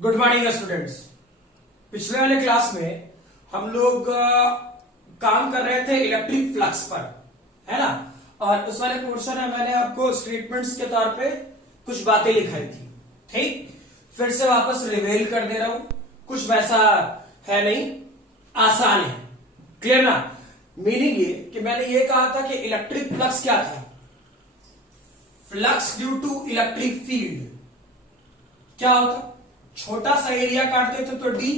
Good morning students. पिछले वाले class में हम लोग काम कर रहे थे इलेक्ट्रिक फ्लक्स पर, है ना। और उस वाले पोर्शन में मैंने आपको स्टेटमेंट्स के तौर पे कुछ बातें लिखाई थी। ठीक, फिर से वापस रिवेल कर दे रहा हूं। कुछ वैसा है नहीं, आसान है। क्लियर ना। मीनिंग ये कि मैंने ये कहा था कि इलेक्ट्रिक फ्लक्स क्या था, flux due to electric field. क्या होता, छोटा सा एरिया काटते थे तो डी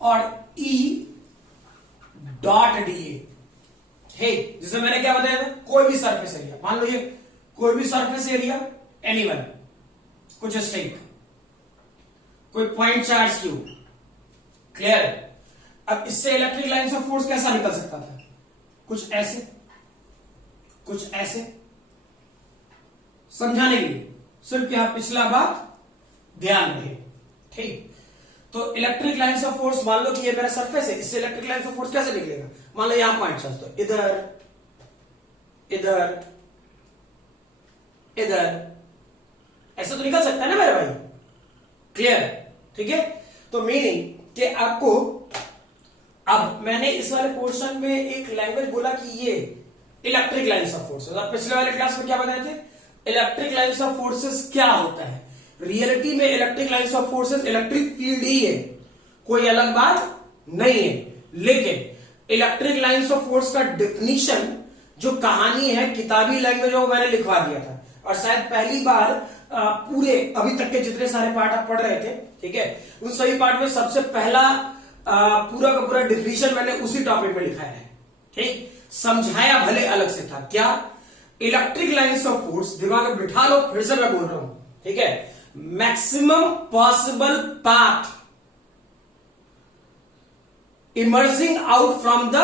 और ई डॉट डी ए। ठीक, जिसे मैंने क्या बताया था, कोई भी सरफेस एरिया, मान लो ये कोई भी सरफेस एरिया एनीवन, कुछ स्ट्रिंग, कोई पॉइंट चार्ज क्यू। क्लियर। अब इससे इलेक्ट्रिक लाइन्स ऑफ फोर्स कैसा निकल सकता था, कुछ ऐसे कुछ ऐसे। समझाने के लिए सिर्फ यहां पिछला बात ध्यान रहे। ठीक, तो इलेक्ट्रिक लाइन्स ऑफ फोर्स, मान लो कि ये मेरा सरफेस है, इससे इलेक्ट्रिक लाइन्स ऑफ फोर्स कैसे निकलेगा। मान लो यहां पॉइंट चार्ज, तो इधर इधर इधर ऐसा तो निकल सकता है ना मेरे भाई। क्लियर। ठीक है, तो मीनिंग कि आपको, अब मैंने इस वाले पोर्शन में एक लैंग्वेज बोला कि ये इलेक्ट्रिक लाइन्स ऑफ फोर्सेस। अब पिछले वाले क्लास में क्या बताए थे, इलेक्ट्रिक लाइन्स ऑफ फोर्सेस क्या होता है। रियलिटी में electric lines of forces electric field ही है, कोई अलग बात नहीं है। लेकिन इलेक्ट्रिक लाइन्स ऑफ फोर्स का डेफिनेशन जो कहानी है किताबी लैंग्वेज, वो मैंने लिखवा दिया था। और शायद पहली बार पूरे अभी तक के जितने सारे पार्ट आप पढ़ रहे थे, ठीक है, उन सभी पार्ट में सबसे पहला पूरा का पूरा डिफिनीशन मैंने उसी टॉपिक में लिखा है। ठीक, समझाया भले अलग से था। क्या, इलेक्ट्रिक लाइन्स ऑफ फोर्स, दिमाग में बिठा लो, फिर से मैं बोल रहा हूं। ठीक है, maximum possible path emerging out from the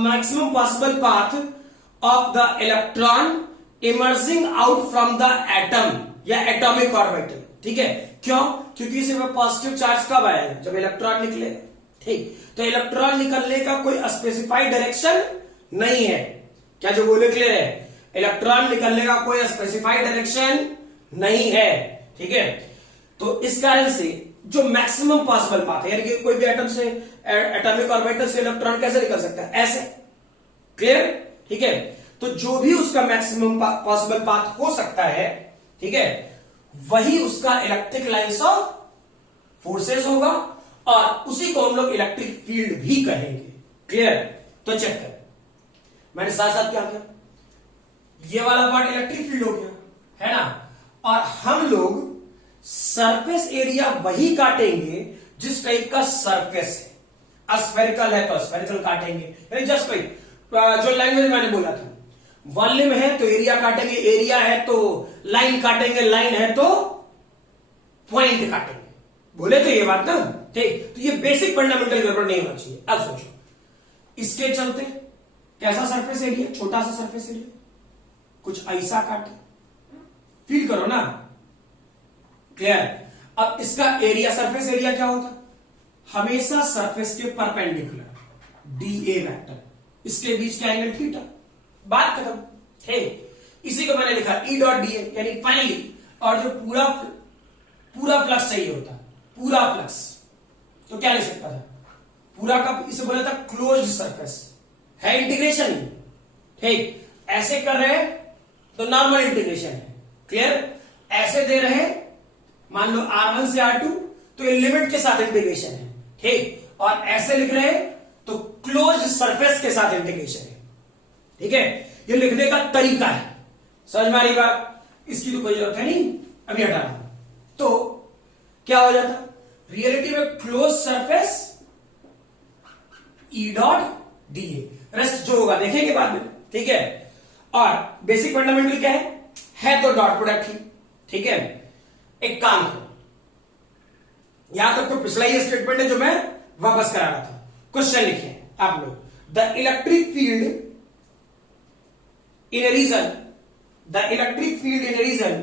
maximum possible path of the electron emerging out from the atom या एटॉमिक ऑर्बिटल। ठीक है, क्यों, क्योंकि इसमें पॉजिटिव चार्ज कब आएगा, जब इलेक्ट्रॉन निकले। ठीक, तो इलेक्ट्रॉन निकलने का कोई स्पेसिफाइड डायरेक्शन नहीं है। क्या जो बोले क्लियर है, इलेक्ट्रॉन निकलने का कोई स्पेसिफाइड डायरेक्शन नहीं है। ठीक है, तो इस कारण से जो मैक्सिमम पॉसिबल पाथ है, यानी कि कोई भी एटम से, एटॉमिक ऑर्बिटल से इलेक्ट्रॉन कैसे निकल सकता है, ऐसे। क्लियर। ठीक है, तो जो भी उसका मैक्सिमम पॉसिबल पाथ हो सकता है, ठीक है, वही उसका इलेक्ट्रिक लाइन्स ऑफ फोर्सेस होगा, और उसी को हम लोग इलेक्ट्रिक फील्ड भी कहेंगे। क्लियर। तो चेक कर, मैंने साथ साथ क्या किया, ये वाला पार्ट इलेक्ट्रिक फील्ड हो गया, है ना। और हम लोग सरफेस एरिया वही काटेंगे जिस टाइप का सरफेस है। स्फेरिकल है तो स्फेरिकल काटेंगे, यानी जस्ट लाइक जो लैंग्वेज मैंने बोला था, वॉल्यूम है तो एरिया काटेंगे, एरिया है तो लाइन काटेंगे, लाइन है तो पॉइंट काटेंगे। बोले तो ये बात ना। ठीक, तो ये बेसिक फंडामेंटल गड़बड़ नहीं होना चाहिए। अब सोचो, इसके चलते कैसा सरफेस एरिया, छोटा सा सरफेस एरिया, कुछ ऐसा काटे, फील करो ना। क्लियर। अब इसका एरिया, सरफेस एरिया क्या होता, हमेशा सरफेस के परपेंडिकुलर डी ए वेक्टर, इसके बीच का एंगल थीटा, बात खत्म। ठीक, इसी को मैंने लिखा ई डॉट डी ए, यानी फाइनली। और जो पूरा फ्लक्स चाहिए होता, पूरा फ्लक्स, तो क्या लिख सकता था, पूरा का, इसे बोला था क्लोज्ड सरफेस है, इंटीग्रेशन ही। ठीक, ऐसे कर रहे हैं तो नॉर्मल इंटीग्रेशन है। क्लियर। ऐसे दे रहे, मान लो R1 से R2, तो ये लिमिट के साथ इंटीग्रेशन है। ठीक, और ऐसे लिख रहे तो क्लोज्ड सरफेस के साथ इंटीग्रेशन है। ठीक है, ये लिखने का तरीका है। समझ में आ रही बात, इसकी तो कोई जरूरत है नहीं, अभी हटा रहा हूं। तो क्या हो जाता, रियलिटी में close surface E dot D A, rest जो होगा देखेंगे बाद में। ठीक है, और बेसिक फंडामेंटल क्या है तो डॉट प्रोडक्ट ही। ठीक है, एक काम करो, यहां तक तो पिछला ही स्टेटमेंट है जो मैं वापस करा रहा था। क्वेश्चन लिखे आप लोग, the electric field in a region, the electric field in a region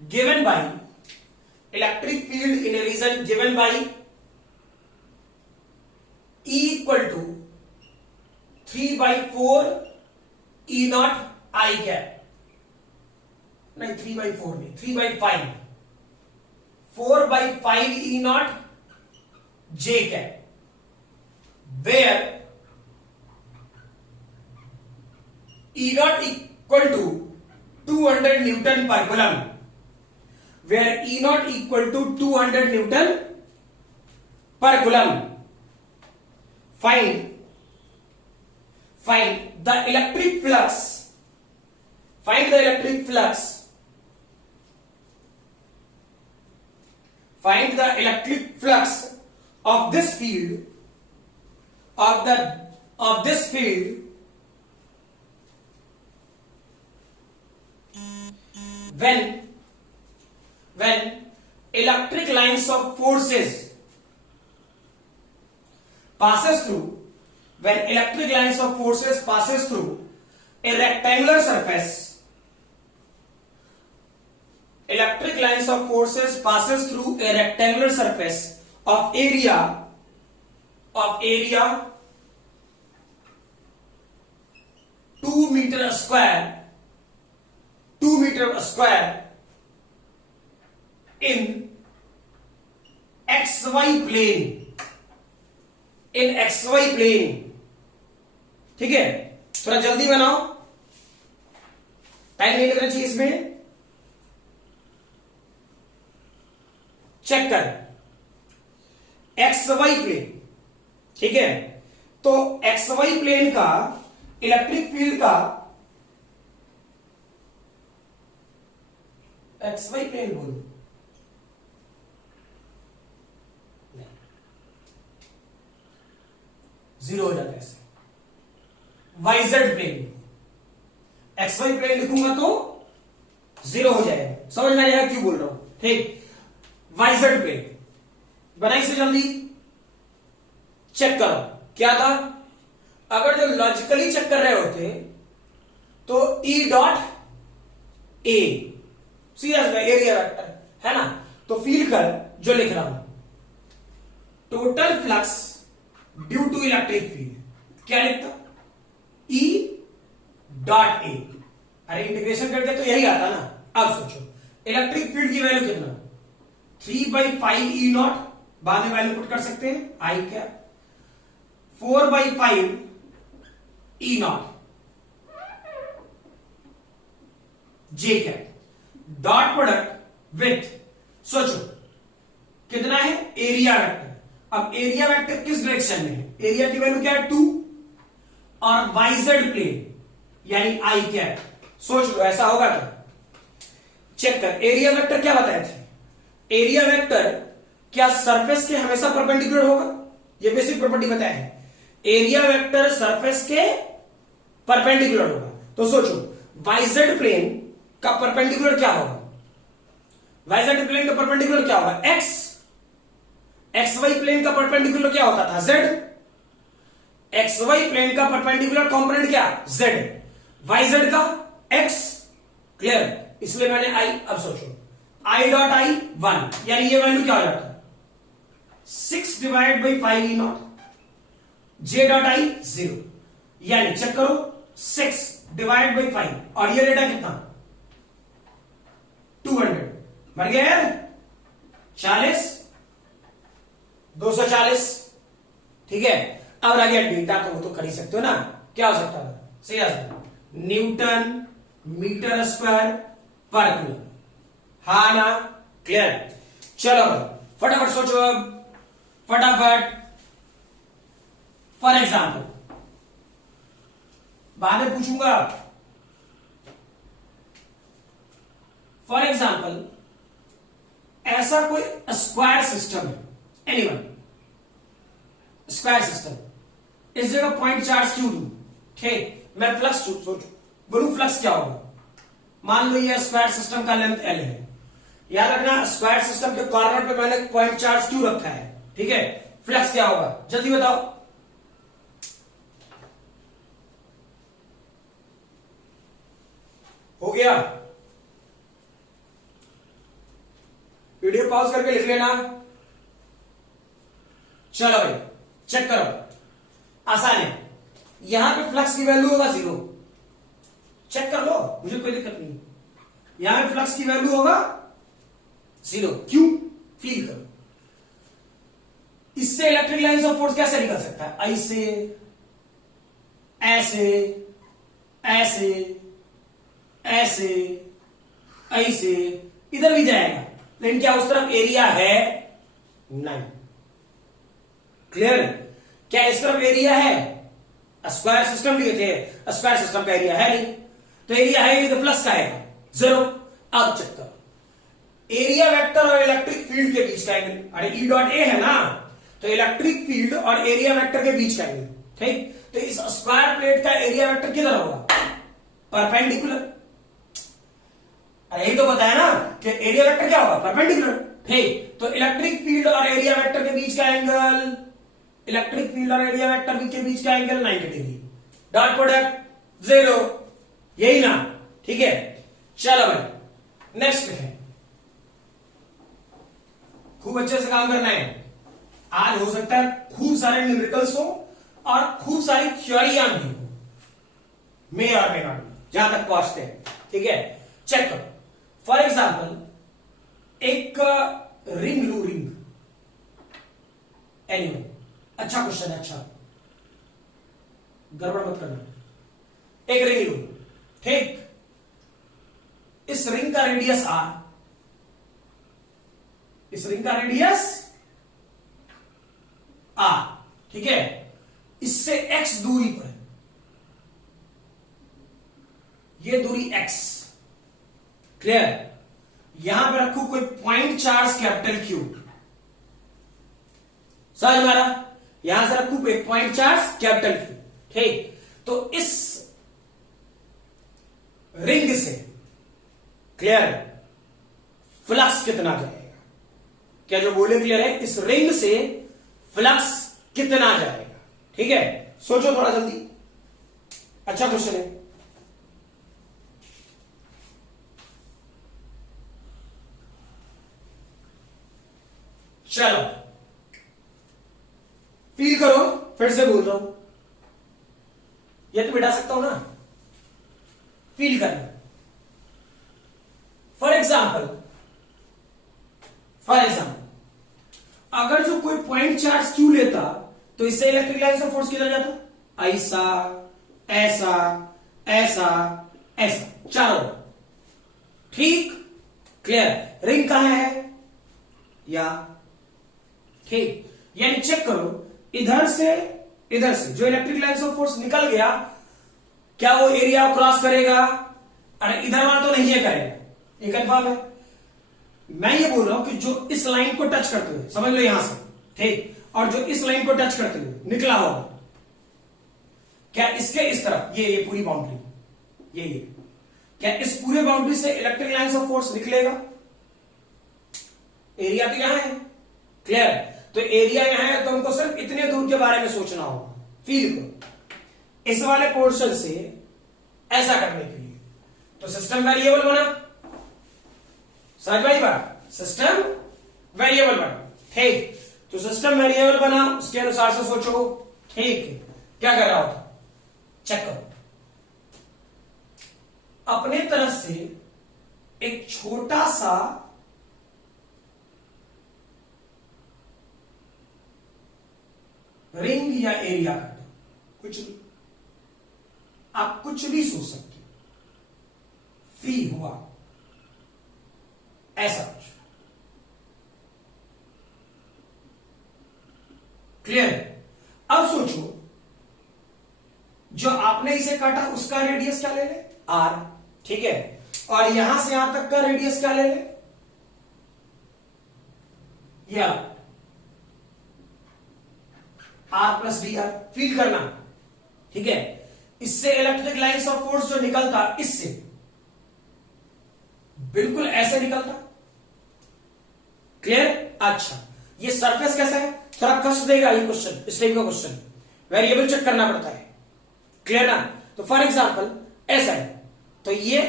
given by, electric field in a region given by E equal to 3/4 E naught I cap, नहीं 3/4 नहीं, 3/5, 4/5 3/5 E0 J cap, where E0 equal to 200 Newton per coulomb, where E0 equal to 200 Newton per coulomb. Find the electric flux. Find the electric flux. Find the electric flux of this field. Of this field when electric lines of forces passes through a rectangular surface. Electric lines of forces passes through a rectangular surface of area 2 meter square in XY plane. ठीक है, थोड़ा जल्दी बनाओ, time नहीं लगना चाहिए इसमें. Check कर, XY प्लेन. ठीक है, तो XY प्लेन का इलेक्ट्रिक फील्ड का XY प्लेन बोलो, जीरो हो जाता है ऐसे. YZ प्लेन, XY प्लेन लिखूंगा तो जीरो हो जाएगा. समझ में आएगा क्यों बोल रहा हूं. ठीक, YZ प्लेन बनाई से जल्दी. चेक करो क्या था. अगर जो लॉजिकली चेक कर रहे होते तो E.A सीरियस एरिया वेक्टर है ना. तो फील कर जो लिख रहा हूं, total flux due to electric field, क्या लिखता E.A. अरे इंटीग्रेशन करके तो यही आता ना. अब सोचो इलेक्ट्रिक फील्ड की वैल्यू कितना, 3/5 E0, बाद में वैल्यू पुट कर सकते हैं आई क्या, 4/5 E0 J cap, dot product with, सोचो कितना है एरिया वेक्टर. अब एरिया वेक्टर किस डायरेक्शन में है, एरिया की वैल्यू क्या है 2 और YZ प्लेन यानी आई कैप. सोच लो ऐसा होगा क्या. चेक कर, एरिया वेक्टर क्या बताए थे. एरिया वेक्टर क्या सरफेस के हमेशा परपेंडिकुलर होगा, ये बेसिक प्रॉपर्टी बताया है. एरिया वेक्टर सरफेस के परपेंडिकुलर होगा. तो सोचो YZ प्लेन का परपेंडिकुलर क्या होगा, YZ प्लेन का परपेंडिकुलर क्या होगा X. XY प्लेन का परपेंडिकुलर क्या होता था Z. XY प्लेन का परपेंडिकुलर कंपोनेंट क्या Z. YZ का X. क्लियर, इसलिए मैंने I. अब सोचो I.I 1 यानी ये वैल्यू क्या हो जाता है 6/5 E0, J.I 0 यानी चेक करो 6/5 और ये रेट है कितना 200. मर गया यार 40 240. ठीक है, अब आ गया डेटा, तो वो तो कर ही सकते हो ना. क्या हो सकता है सही, न्यूटन मीटर स्क्वायर पर कूलम. हाँ ना, क्लियर. चलो फटाफट सोचो अब, फटाफट. फॉर एग्जाम्पल बाद में पूछूंगा. फॉर एग्जाम्पल ऐसा कोई स्क्वायर सिस्टम है, एनीवन स्क्वायर सिस्टम, इस जगह पॉइंट चार्ज क्यों दूं. ठीक, मैं फ्लक्स सोचू, बोलू फ्लक्स क्या होगा. मान लो ये स्क्वायर सिस्टम का लेंथ L है. याद रखना स्क्वायर सिस्टम के कॉर्नर पे मैंने पॉइंट चार्ज क्यों रखा है. ठीक है, फ्लक्स क्या होगा जल्दी बताओ. हो गया, वीडियो पॉज करके लिख लेना. चलो भाई चेक करो, आसान है. यहां पे फ्लक्स की वैल्यू होगा 0. चेक कर लो, मुझे कोई दिक्कत नहीं. यहां पे फ्लक्स की वैल्यू होगा 0. क्यों, फील करो, इससे इलेक्ट्रिक लाइंस ऑफ फोर्स कैसे निकल सकता है? ऐसे, ऐसे, ऐसे, ऐसे, ऐसे, इधर भी जाएगा, लेकिन क्या उस तरफ एरिया है? नहीं। क्लियर? क्या इस तरफ एरिया है? स्क्वायर सिस्टम लिए थे, स्क्वायर सिस्टम का एरिया है नहीं, तो एरिया है नहीं तो प्लस का आएगा, जीरो। अब चेक करो, एरिया वेक्टर और इलेक्ट्रिक फील्ड के बीच का एंगल, अरे ई डॉट ए है ना, तो इलेक्ट्रिक फील्ड और एरिया वेक्टर के बीच का एंगल, ठीक? तो इस स्क्वायर प्लेट का एरिया वेक्टर किधर होगा? परपेंडिकुलर। अरे यही तो बताया ना कि एरिया वेक्टर क्या होगा? परपेंडिकुलर, ठीक? तो इलेक्ट्रिक फील्ड और एरिया वेक्टर के बीच का एंगल, इलेक्ट्रिक फील्ड और एरिया वेक्टर के बीच का angle 90 degree, dot product zero, यही ना? ठीक है, चलो भाई नेक्स्ट है, खूब अच्छे से काम करना है। आज हो सकता है खूब सारे न्यूमेरिकल्स हो और खूब सारी थ्योरियां भी हो, मे और मे नॉट भी, जहां तक पहुंचते हैं, ठीक है? चेक करो, फॉर एग्जाम्पल एक रिंग लू, रिंग, एनीवे, अच्छा क्वेश्चन है, अच्छा, गड़बड़ मत करना। एक रिंग लू, ठीक? इस रिंग का रेडियस आर, इस रिंग का रेडियस आर, ठीक है? इससे x दूरी पर, ये दूरी x, क्लियर? यहां पर रखू कोई पॉइंट चार्ज कैपिटल क्यू, समझ में आ रहा? यहां से रखू एक पॉइंट चार्ज कैपिटल क्यू, ठीक? तो इस रिंग से, क्लियर, फ्लक्स कितना जाएगा? क्या जो बोले क्लियर है? इस रिंग से फ्लक्स कितना जाएगा? ठीक है, सोचो थोड़ा जल्दी, अच्छा क्वेश्चन है। चलो फील करो, फिर से बोल रहा हूं, ये तो बिठा सकता हूं ना, फील करना। फॉर एग्जाम्पल अगर जो कोई पॉइंट चार्ज क्यू लेता तो इससे इलेक्ट्रिक लाइंस ऑफ फोर्स किधर जाता? ऐसा, ऐसा, ऐसा, ऐसा, चारों, ठीक? क्लियर? रिंग कहां है? या, ठीक? यानी चेक करो, इधर से जो इलेक्ट्रिक लाइंस ऑफ फोर्स निकल गया, क्या वो एरिया क्रॉस करेगा? अरे इधर वाला तो नहीं है करेगा, ये कंफर्म है। मैं ये बोल रहा हूं कि जो इस लाइन को टच करते हुए, समझ लो यहां से, ठीक, और जो इस लाइन को टच करते हुए निकला होगा, क्या इसके इस तरफ ये पूरी बाउंड्री, ये क्या इस पूरे बाउंड्री से इलेक्ट्रिक लाइंस ऑफ फोर्स निकलेगा? एरिया तो यहां है, क्लियर? तो एरिया यहां है, तो हमको सिर्फ इतने दूर के बारे में सोचना होगा। फील को इस वाले पोर्शन से ऐसा करने के लिए तो सिस्टम वेरिएबल बना, समझ भाई बात? सिस्टम वेरिएबल बना, ठीक? तो सिस्टम वेरिएबल बना, उसके अनुसार से सोचो, ठीक? क्या कर रहा होता? चेक करो, अपने तरफ से एक छोटा सा रिंग या एरिया काटो, कुछ भी, आप कुछ भी सोच सकते हो, फ्री हुआ ऐसा कुछ, क्लियर? अब सोचो, जो आपने इसे काटा उसका रेडियस क्या ले ले? आर, ठीक है? और यहां से यहां तक का रेडियस क्या ले ले? या R plus D R. Feel करना, ठीक है? इससे इलेक्ट्रिक लाइंस ऑफ फोर्स जो निकलता, इससे बिल्कुल ऐसे निकलता, क्लियर? अच्छा, ये सरफेस कैसा है? थोड़ा कष्ट देगा ये क्वेश्चन, इस टाइप का क्वेश्चन, वेरिएबल चेक करना पड़ता है, क्लियर ना? तो फॉर एग्जांपल ऐसा है, तो ये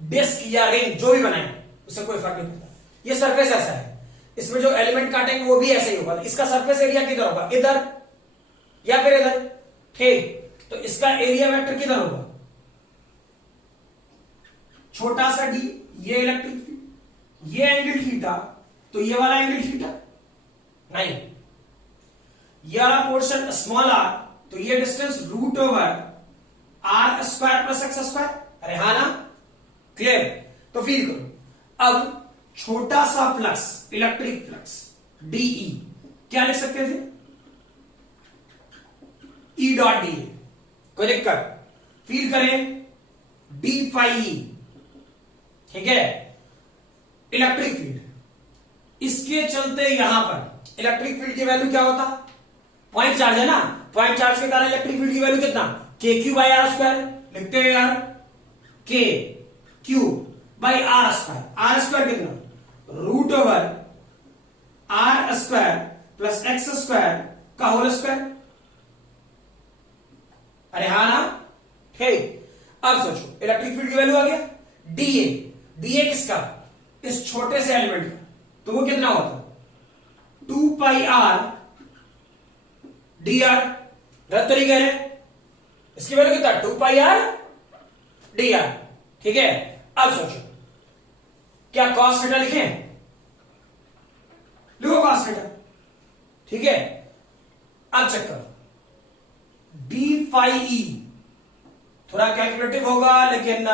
डिस्क या रिंग जो भी बनाए उससे कोई फर्क नहीं पड़ता, ये सरफेस ऐसा है, इसमें जो एलिमेंट काटेंगे वो भी ऐसे ही होगा, इसका सरफेस एरिया किधर होगा? इधर या फिर इधर, ठीक? तो इसका एरिया वेक्टर किधर होगा? छोटा सा डी, ये इलेक्ट्रिक फील्ड, ये एंगल थीटा, तो ये वाला एंगल थीटा नहीं, ये वाला पोर्शन स्मॉल आर, तो ये distance root over are square plus x square. अरे हाँ ना, क्लियर। तो फील करो, अब छोटा सा फ्लक्स, इलेक्ट्रिक फ्लक्स डीई क्या लिख सकते थे, ई डॉट डी, कोई दिक्कत, फील करें डी फाई ई, ठीक है, इलेक्ट्रिक फील्ड। इसके चलते यहां पर इलेक्ट्रिक फील्ड की वैल्यू क्या होता, पॉइंट चार्ज है ना, पॉइंट चार्ज के कारण इलेक्ट्रिक फील्ड की वैल्यू कितना, के क्यू बाई आर स्क्वायर, लिखते हैं यार, k q by are square. R square कितना, root over are square plus x square का होल स्क्वायर। अरे हाँ ना, ठीक। अब सोचो इलेक्ट्रिक फील्ड की वैल्यू आ गया, डीए, डीए किसका, इस छोटे से एलिमेंट का, तो वो कितना होता, 2 पाई आर डी आर। गलत तो नहीं कह रहे, इसकी वैल्यू कितना, 2 पाई आर डी आर, ठीक है। अब सोचो क्या कॉस थीटा लिखें, लिखो कॉस थीटा, ठीक है। अब चेक करो, डी फाई ई, थोड़ा कैलकुलेटिव होगा लेकिन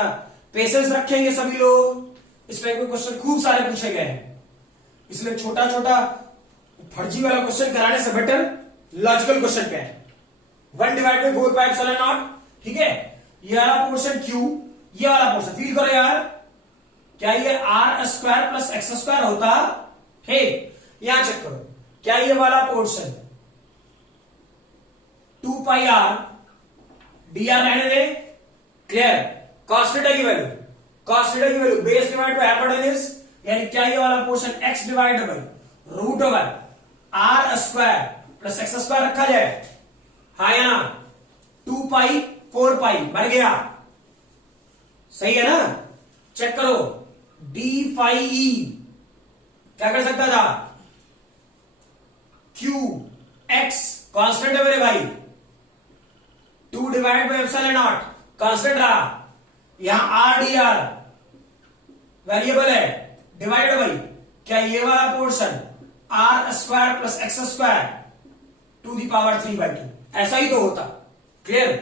पेशेंस रखेंगे सभी लोग, इस टाइप के क्वेश्चन खूब सारे पूछे गए हैं, इसलिए छोटा छोटा फर्जी वाला क्वेश्चन कराने से बेटर लॉजिकल क्वेश्चन पे है। 1 divide by 4 pi epsilon naught, ठीक है। ये वाला पोर्शन क्यू, ये वाला पोर्शन, फील करो यार, क्या ये R square plus x square होता, ठीक। यहां चेक करो, क्या ये वाला portion 2 pi R D R रहने दे, क्लियर। कॉस थीटा की वैल्यू, कॉस थीटा की value base divide by hypotenuse, यानी क्या ये वाला portion X divide by root over are square plus x square रखा जाए, हाँ या ना, 2 पाई 4 पाई मर गया, सही है ना। चेक करो, डी फाई ई क्या कर सकता था, क्यू एक्स कांस्टेंट है मेरे भाई, 2 divide by epsilon naught constant रहा, यहां आर डी आर वेरिएबल है, डिवाइड बाई क्या ये वाला portion R square plus x square to the power 3/2, ऐसा ही तो होता, क्लियर।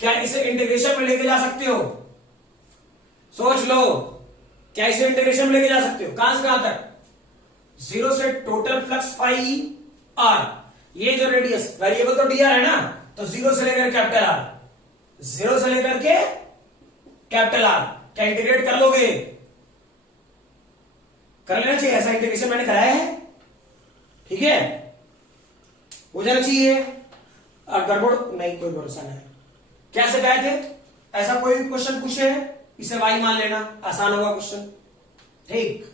क्या इसे इंटीग्रेशन में लेके जा सकते हो, सोच लो, क्या इसे इंटीग्रेशन में लेके जा सकते हो, कहां से कहां तक, 0 से टोटल फ्लक्स फाई आर, ये जो रेडियस वेरिएबल तो डी आर है ना, तो 0 से लेकर कैपिटल आर, 0 से लेकर के कैपिटल आर, क्या इंटीग्रेट कर लोगे, कर लेना चाहिए, ऐसा इंटीग्रेशन मैंने कराया है, ठीक है, हो जाना चाहिए। गड़बड़ नहीं, कोई भरोसा नहीं, क्या से गए थे, ऐसा कोई भी क्वेश्चन पूछे इसे वाई मान लेना, आसान होगा क्वेश्चन, ठीक।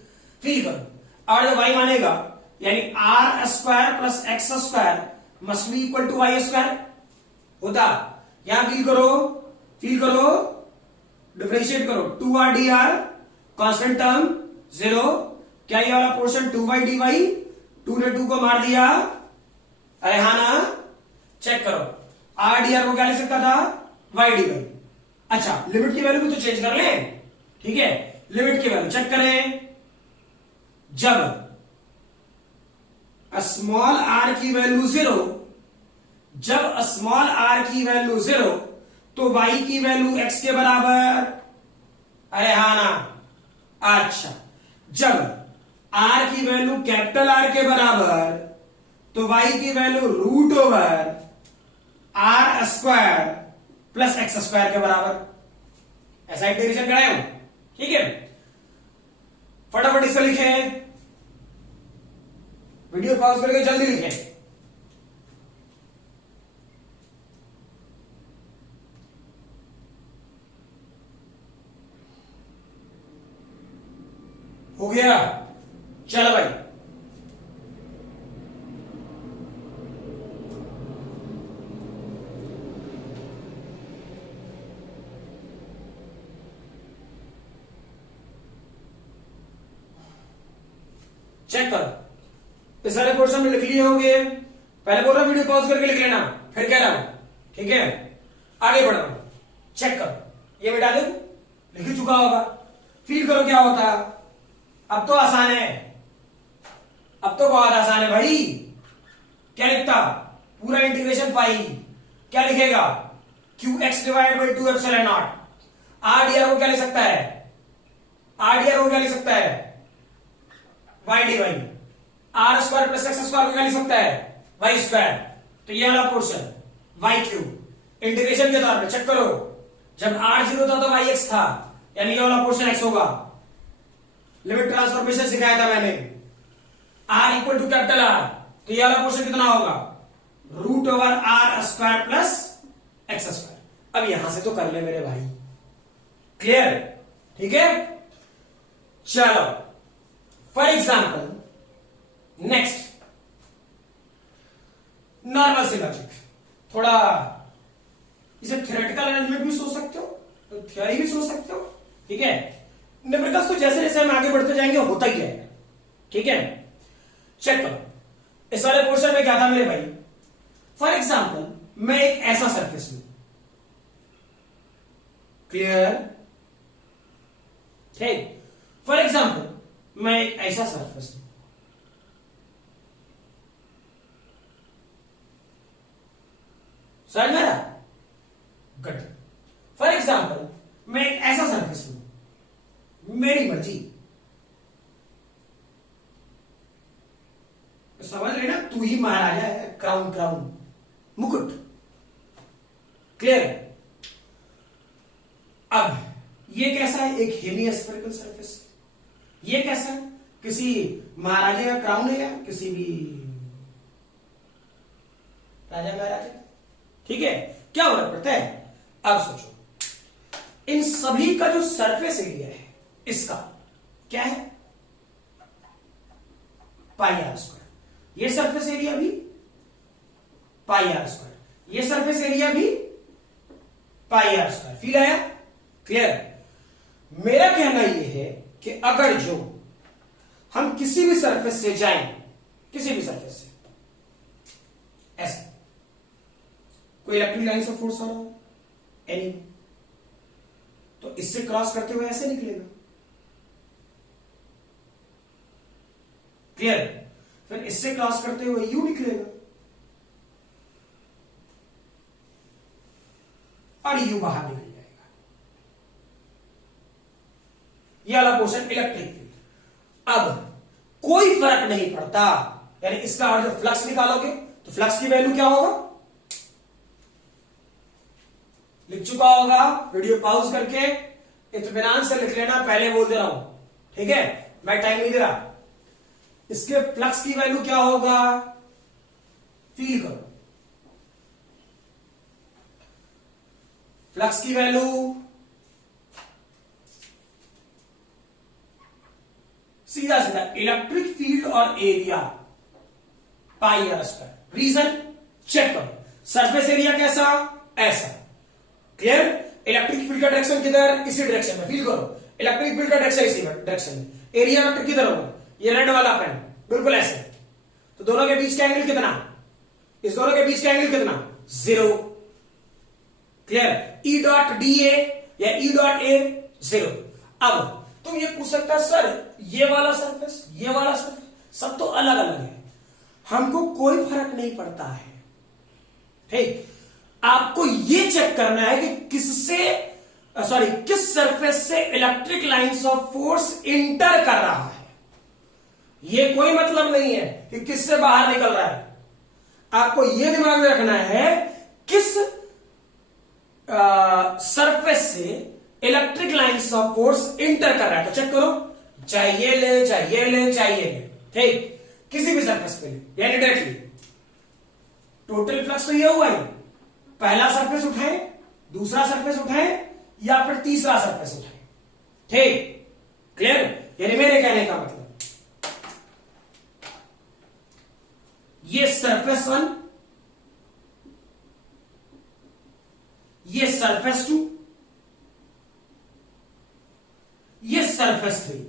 फील करो, और जब वाई मानेगा यानी R square plus x square must be equal to Y square होता, यहां फील करो, फील करो, डिफरेंशिएट करो, 2 R D R constant term 0, क्या ये वाला पोर्शन 2 बाई डी वाई, 2 ने 2 को मार दिया, अरे हाँ ना, चेक करो, आर डी आर को क्या लिख सकता था, वाई डी वाई। अच्छा, लिमिट की वैल्यू भी तो चेंज कर ले, ठीक है, लिमिट की वैल्यू चेक करें, जब स्मॉल आर की वैल्यू 0, जब स्मॉल आर की वैल्यू 0 तो वाई की वैल्यू एक्स के बराबर, अरे हाँ ना, अच्छा, जब आर की वैल्यू कैपिटल आर के बराबर तो वाई की value root over are square plus x square के बराबर, ऐसा इंटीग्रेशन कराया हूं, ठीक है। फटाफट इसे लिखें, वीडियो पॉज करके जल्दी लिखें, हो गया, चलो भाई, चेक करो, इस सारे पोर्शन में लिख लिए होंगे, पहले बोल रहा हूं वीडियो पॉज करके लिख लेना, फिर कह रहा हूं, ठीक है, आगे बढ़ रहा हूं, चेक करो, ये बेटा दे लिख चुका होगा, फील करो क्या होता, अब तो आसान है, अब तो बहुत आसान है भाई। क्या लिखता? पूरा इंटीग्रेशन पाई, क्या लिखेगा? Q x divide by 2 epsilon not. Are D are को क्या लिख सकता है? आर डी आर को क्या लिख सकता है? Y D Y. R square plus x square को क्या लिख सकता है? Y square. तो ये वाला पोर्शन वाई क्यूब इंटीग्रेशन के तौर पे चेक करो, जब आर 0 था तो वाई एक्स था, यानी ये वाला पोर्शन एक्स होगा। लिमिट ट्रांसफॉर्मेशन सिखाया था मैंने। R equal to capital R, तो ये वाला पोर्शन कितना होगा? Root over are square plus x square. अब यहां से तो कर ले मेरे भाई, क्लियर? ठीक है, चलो for example next normal see logic. थोड़ा इसे थ्योरेटिकल अरेंजमेंट भी सोच सकते हो, तो थ्योरी भी सोच सकते हो, ठीक है। न्यूमेरिकल्स को जैसे जैसे हम आगे बढ़ते जाएंगे होता ही है, ठीक है। चेक करो, इस वाले पोर्शन में क्या था मेरे भाई? फॉर एग्जाम्पल मैं एक ऐसा सरफेस लूं, क्लियर? ठीक, फॉर एग्जाम्पल मैं एक ऐसा सरफेस लूं, समझ में आ रहा? गुड। फॉर एग्जाम्पल मैं एक ऐसा सरफेस लूं, मेरी मर्जी, समझ लेना, तू ही महाराजा है, क्राउन क्राउन मुकुट, क्लियर? अब ये कैसा है? एक हेमी स्फेरिकल सरफेस। ये कैसा है? किसी महाराजा का क्राउन है या किसी भी राजा महाराजा, ठीक है? क्या फर्क पड़ता है? अब सोचो, इन सभी का जो सरफेस एरिया है इसका क्या है? पाई आर स्क्वायर। ये सरफेस एरिया भी पाई आर स्क्वायर, ये सरफेस एरिया भी पाई आर स्क्वायर। फील आया? क्लियर? मेरा कहना यह है कि अगर जो हम किसी भी सरफेस से जाएं, किसी भी सरफेस से ऐसे कोई इलेक्ट्रिक लाइन से फोर्स आ रहा हो एनी, तो इससे क्रॉस करते हुए ऐसे निकलेगा, क्लियर? फिर इससे क्रॉस करते हुए यू निकलेगा और यू बाहर निकल जाएगा। यह वाला पोर्शन इलेक्ट्रिक फील्ड। अब कोई फर्क नहीं पड़ता, यानी इसका और जब फ्लक्स निकालोगे तो फ्लक्स की वैल्यू क्या होगा? लिख चुका होगा, वीडियो पॉज करके इत्मीनान से लिख लेना, पहले बोल दे रहा हूं, ठीक है? मैं टाइम नहीं दे रहा। इसके फ्लक्स की वैल्यू क्या होगा? फील करो, फ्लक्स की वैल्यू सीधा सीधा इलेक्ट्रिक फील्ड और area pi R square. Region check करो, सरफेस एरिया कैसा? ऐसा, क्लियर? इलेक्ट्रिक फील्ड का डायरेक्शन किधर? इसी डायरेक्शन में। फील करो, इलेक्ट्रिक फील्ड का डायरेक्शन इसी डायरेक्शन में। एरिया वेक्टर किधर होगा? ये रेड वाला पेन, बिल्कुल ऐसे। तो दोनों के बीच का एंगल कितना? इस दोनों के बीच का एंगल कितना? 0, clear? E dot D A या ई डॉट ए 0। अब तुम ये पूछ सकता है, सर ये वाला सरफेस, ये वाला सरफेस सब तो अलग अलग है, हमको कोई फर्क नहीं पड़ता है, ठीक? आपको ये चेक करना है कि किस सरफेस से electric lines of force inter कर रहा है। ये कोई मतलब नहीं है कि किससे बाहर निकल रहा है। आपको यह दिमाग में रखना है किस सरफेस से electric lines of force inter कर रहा है। तो चेक करो, चाहिए ले, चाहिए ले, चाहिए ले, ठीक? किसी भी सरफेस पे ले, यानी डायरेक्टली टोटल फ्लक्स तो ये हुआ ही, पहला सरफेस उठाए, दूसरा सरफेस उठाए या फिर तीसरा सरफेस उठाए, ठीक? क्लियर? यानी मेरे कहने का मतलब ये सरफेस 1, ये सरफेस 2, ये सरफेस 3,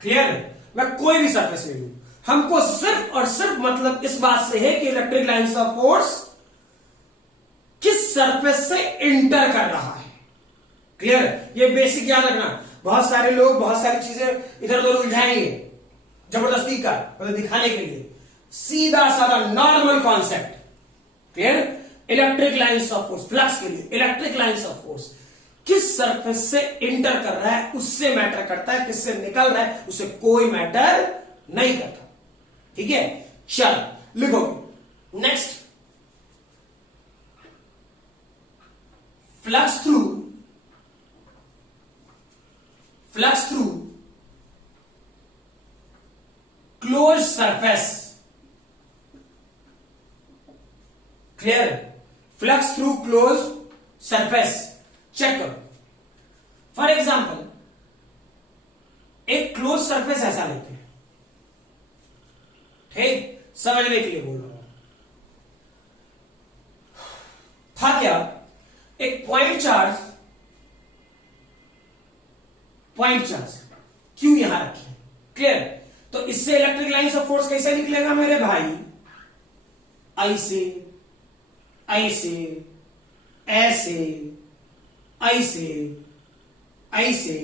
क्लियर? मैं कोई भी सरफेस ले लूं, हमको सिर्फ और सिर्फ मतलब इस बात से है कि इलेक्ट्रिक लाइंस ऑफ फोर्स किस सरफेस से इंटर कर रहा है, क्लियर? ये बेसिक याद रखना। बहुत सारे लोग बहुत सारी चीजें इधर उधर उलझाएंगे, जबरदस्ती का, मतलब दिखाने के लिए, सीधा साधा normal concept. Clear? Electric lines of force, flux के लिए इलेक्ट्रिक लाइंस ऑफ फोर्स किस सरफेस से इंटर कर रहा है उससे मैटर करता है, किससे निकल रहा है उससे कोई मैटर नहीं करता। ठीक है, चल लिखो next, flux through close surface. Clear? Flux through close surface. Check करो, फॉर एग्जाम्पल एक क्लोज सरफेस ऐसा लेते हैं, ठीक, समझने के लिए बोल रहा हूं। था क्या, एक पॉइंट चार्ज क्यों यहां रखे। क्लियर? तो इससे इलेक्ट्रिक लाइंस ऑफ फोर्स कैसे निकलेगा मेरे भाई, ऐसे ऐसे ऐसे ऐसे ऐसे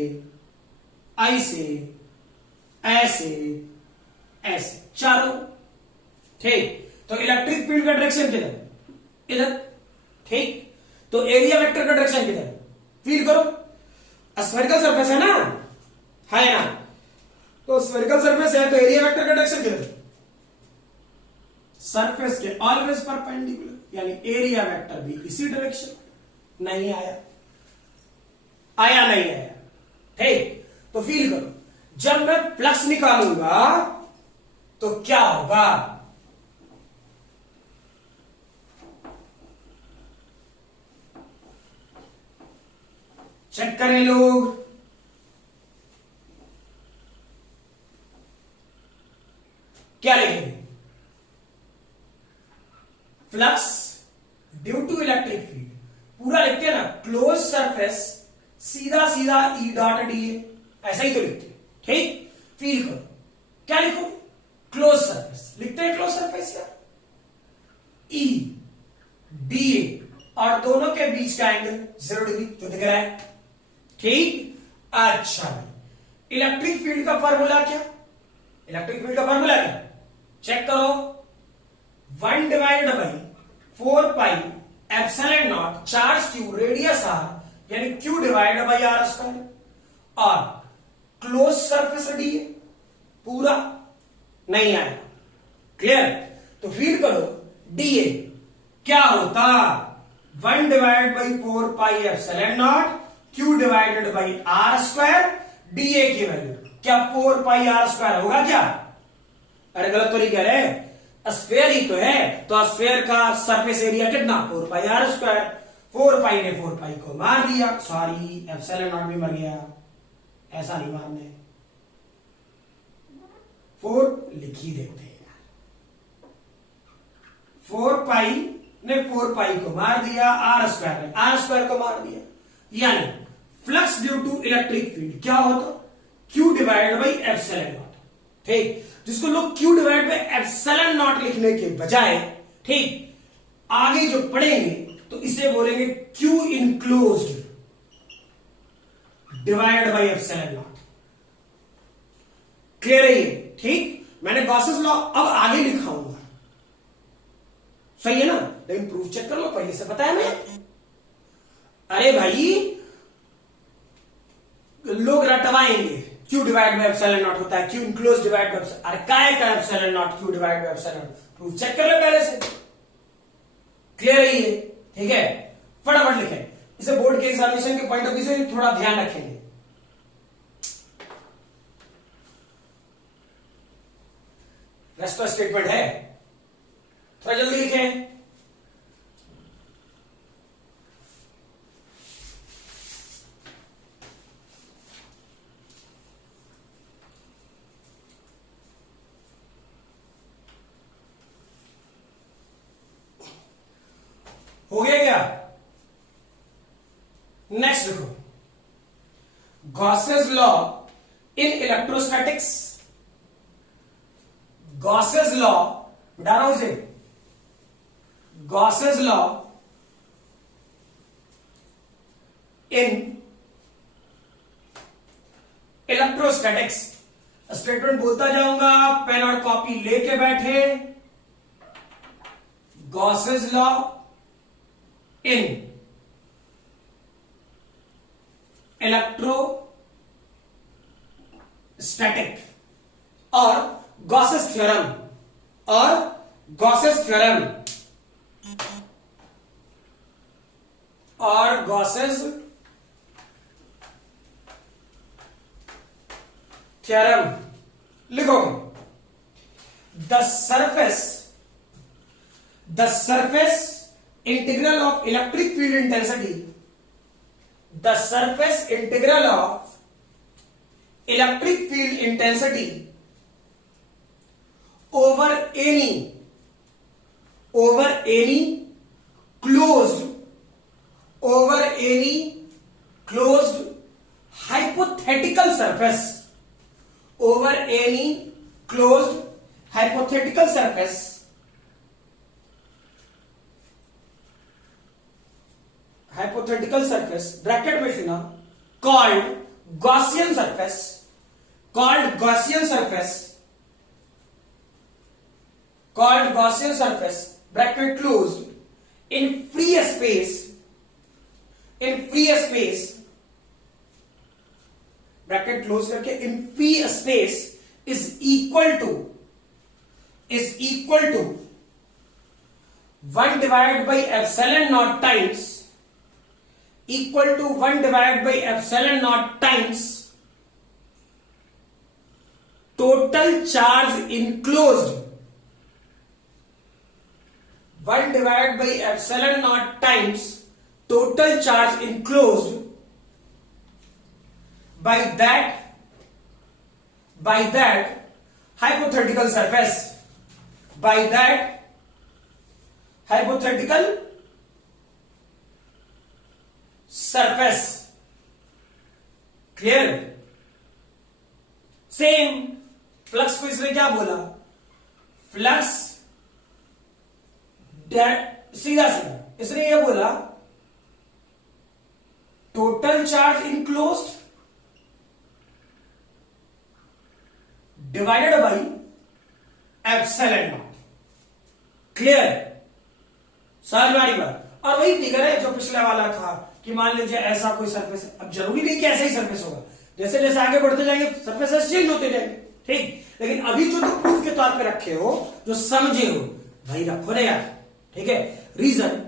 ऐसे ऐसे ऐसे चारों। ठीक, तो इलेक्ट्रिक फील्ड का डायरेक्शन किधर, इधर। ठीक, तो एरिया वेक्टर का डायरेक्शन किधर, फील करो, स्फेरिकल सरफेस है ना, है ना, तो स्फेरिकल सरफेस है तो एरिया वेक्टर का डायरेक्शन किधर, सरफेस के ऑलवेज परपेंडिकुलर, यानी एरिया वेक्टर भी इसी डायरेक्शन। नहीं आया, नहीं आया। ठीक, तो फील करो, जब मैं फ्लक्स निकालूंगा तो क्या होगा, चेक करें लोग, क्या लिखेंगे, flux due to electric field, पूरा लिखते हैं ना, क्लोज सरफेस सीधा सीधा ई डॉट डी ए, ऐसा ही तो लिखते हैं। ठीक, फील करो, क्या लिखो, क्लोज सरफेस लिखते हैं, क्लोज सरफेस यार, ई डी ए और दोनों के बीच का एंगल 0 डिग्री जो दिख रहा है। ठीक, अच्छा भाई, इलेक्ट्रिक फील्ड का फॉर्मूला क्या, इलेक्ट्रिक फील्ड का फॉर्मूला क्या, चेक करो, 1 divided by 4 pi epsilon naught, charge q radius r, यानी q divided by are square, और क्लोज सरफेस डी ए, पूरा नहीं आया। क्लियर? तो फील करो, डी ए क्या होता, 1 divided by 4 pi epsilon naught Q divided by are square, D A की वैल्यू क्या 4 पाई आर स्क्वायर होगा क्या, अरे गलत तो नहीं कह रहे, स्फेयर ही तो है, तो स्फेयर का सरफेस एरिया कितना, 4 पाई आर स्क्वायर, 4 पाई ने 4 पाई को मार दिया, सॉरी एप्सिलॉन नॉट भी मर गया, ऐसा नहीं मारने, 4 लिख ही देते हैं यार, 4 पाई ने 4 पाई को मार दिया, आर स्क्वायर ने आर स्क्वायर को मार दिया, यानी flux due to electric field क्या होता, Q divide by epsilon naught. ठीक, जिसको लोग Q divide by epsilon naught लिखने के बजाय, ठीक, आगे जो पढ़ेंगे तो इसे बोलेंगे Q enclosed divide by epsilon not. Clear है ये? ठीक, मैंने गॉसेस लॉ अब आगे लिखाऊंगा, सही है ना, लेकिन प्रूफ चेक कर लो, पहले से पता है मैं, अरे भाई लोग रटवाएंगे, q divide by epsilon naught होता है, क्यू इनक्लोज डिवाइड बाय, अरे काय का epsilon naught q divide by epsilon, proof check कर लो पहले से। क्लियर है ये? ठीक है, फटाफट लिखें, इसे बोर्ड के एग्जामिनेशन के पॉइंट ऑफ व्यू से थोड़ा ध्यान रखेंगे। रेस्ट का स्टेटमेंट है, थोड़ा जल्दी लिखें। हो गया क्या? नेक्स्ट देखो, Gauss's law in electrostatics, Gauss's law, बता रहा हूं इसे, Gauss's law in electrostatics, statement बोलता जाऊंगा, पेन और कॉपी लेके बैठे। गॉसेस लॉ इन इलेक्ट्रोस्टैटिक और गॉसेस थ्योरम और गॉसेस थ्योरम लिखोगे। The surface integral of electric field intensity, the surface integral of electric field intensity over any closed hypothetical surface, over any closed hypothetical surface bracket में लिखना, called Gaussian surface bracket closed in free space bracket close करके in free space is equal to 1 divided by epsilon naught times total charge enclosed, 1 divided by epsilon naught times total charge enclosed by that hypothetical surface, clear. Same flux को इसने क्या बोला, flux सीधा इसने ये बोला total charge enclosed divided by epsilon not. Clear, समझ में आ रही बात। और वही फिगर है जो पिछले वाला था कि मान लीजिए ऐसा कोई सरफेस, अब जरूरी नहीं कि ऐसा ही सरफेस होगा, जैसे जैसे आगे बढ़ते जाएंगे सरफेसेस चेंज होते जाएंगे, ठीक। लेकिन अभी जो तुम प्रूफ के तौर पे रखे हो, जो समझे हो, भाई रखो ना यार, ठीक है। रीजन,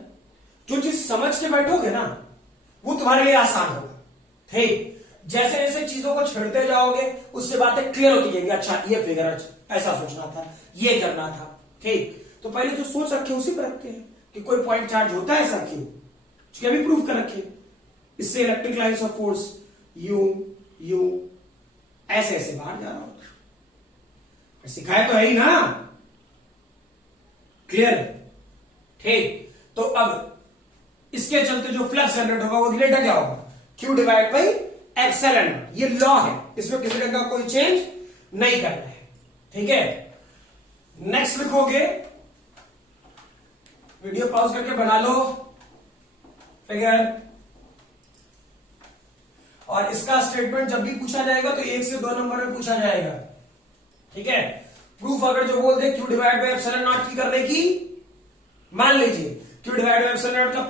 जो चीज समझ के बैठोगे ना वो तुम्हारे लिए आसान होगा, ठीक। जैसे जैसे चीजों को छेड़ते जाओगे उससे बातें क्लियर होती जाएंगी। अच्छा ये फिगर ऐसा सोचना था, ये करना था, ठीक। तो पहले जो सोच रखे उसी पर रखते हैं कि कोई पॉइंट चार्ज होता है ऐसा क्यों, क्योंकि अभी प्रूफ कर रखे। इससे electric lines of force you ऐसे ऐसे बाहर जा रहा होता, सिखाया तो है ही ना, क्लियर, ठीक। तो अब इसके चलते जो फ्लक्स जनरेट होगा वो रिलेटेड क्या होगा, Q डिवाइड बाई एप्सिलॉन। ये लॉ है, इसमें किसी तरह का कोई चेंज नहीं करना है, ठीक है। नेक्स्ट लिखोगे, वीडियो पॉज करके बना लो फिगर, और इसका स्टेटमेंट जब भी पूछा जाएगा तो 1 से 2 नंबर में पूछा जाएगा, ठीक है। प्रूफ अगर जो बोल दे Q divide by epsilon not की करने की, मान लीजिए Q divide by epsilon not का